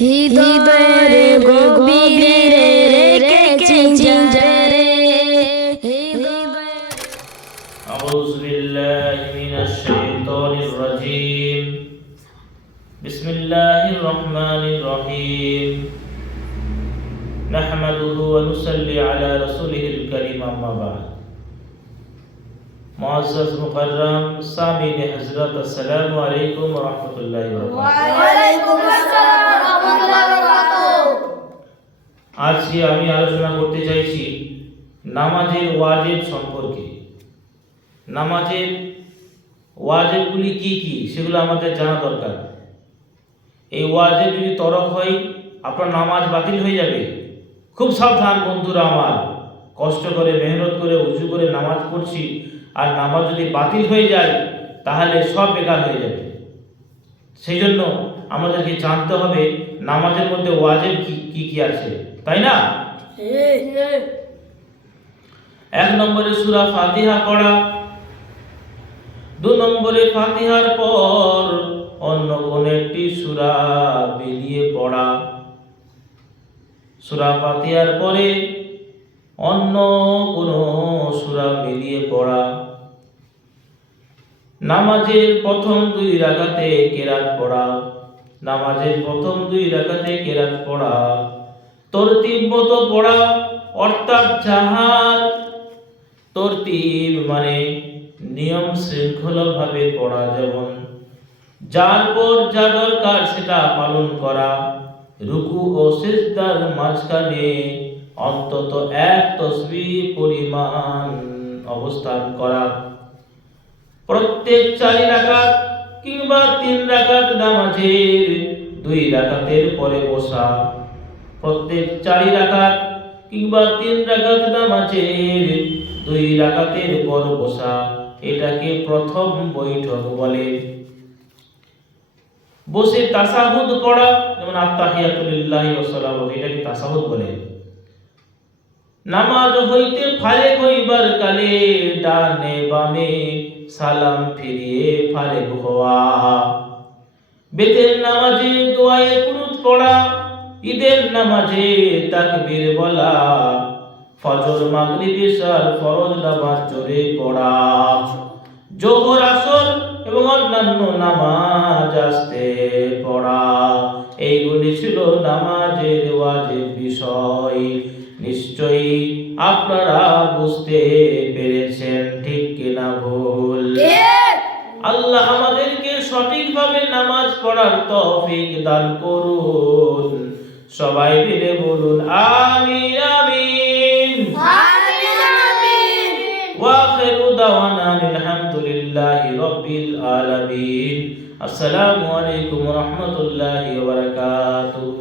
হৃদয়ের গভীরে রেখেছি যারে হৃদয় أعوذ بالله من الشيطان الرجيم بسم الله الرحمن الرحيم نحمده ونصلي على رسوله الكريم أما بعد معزز مكرم سامعين حضرت السلام عليكم ورحمة الله وبركاته ওয়ালাইকুম আসসালাম আজকে আমি আলোচনা করতে চাইছি, নামাজের ওয়াজেব সম্পর্কে। নামাজের ওয়াজেবগুলি কি কি, সেগুলো আমাদের জানা দরকার। এই ওয়াজেব যদি তরক হয়, আপনার নামাজ বাতিল হয়ে যাবে। খুব সাবধান বন্ধুরা আমার, কষ্ট করে, মেহনত করে উঁচু করে নামাজ পড়ছি, আর নামাজ যদি বাতিল হয়ে যায়, তাহলে সব বেকার হয়ে যাবে। সেই জন্য আমাদেরকে জানতে হবে, নামাজের মধ্যে ওয়াজেব কি কি কি আছে। তাই না? এক নম্বরে সূরা ফাতিহা পড়া, দু নম্বরে ফাতিহার পর অন্য কোন একটি সূরা মিলিয়ে পড়া। সূরা ফাতিহার পরে অন্য কোন সূরা মিলিয়ে পড়া। নামাজের প্রথম দুই রাগাতে কেরাত পড়া, নামাজের প্রথম দুই রাগাতে কেরাত পড়া। তরতিব মতো পড়া, অর্থাৎ যাহার তরতিব মানে নিয়ম শৃঙ্খলভাবে পড়া যেমন, যার পর যা দরকার সেটা পালন করা, রুকু ও সিজদার মাঝখানে অন্তত এক তসবি পরিমাণ অবস্থান করা। প্রত্যেক চারি রাকাত কিংবা তিন রাকাত নামাজের দুই রাকাতের পরে বসা। প্রত্যেক চারি রাকাত কিংবা তিন রাকাত নামাজের দুই রাকাতের পর বসা এটাকে প্রথম বৈঠক বলে। বসে তাসাহুদ পড়া, যেমন আত্তাহিয়াতুলিল্লাহি ওয়া সালামু এটাকে তাসাহুদ বলে। নামাজ হইতে ফারে হইবার কালে ডানে বামে সালাম ফিরিয়ে ফারে হওয়া। বেতের নামাজে দোয়ায়ে কুনুত পড়া ঈদের নামাজে তাকবীর বলা ফজর মাগরিব ইশার ফরজ নামাজ জোরে পড়া। জোহর আসর এবং অন্যান্য নামাজ আসতে পড়া। এইগুলি ছিল নামাজের ওয়াজিব বিষয়। নিশ্চয়ই আপনারা বুঝতে পেরেছেন ঠিক কিনা ভুল? আল্লাহ আমাদেরকে সঠিকভাবে নামাজ পড়ার তৌফিক দান করুন। সবাই মিলে বলুন আমিন আমিন আমিন আমিন واخر دعوانا الحمد لله رب العالمين السلام عليكم ورحمة الله وبركاته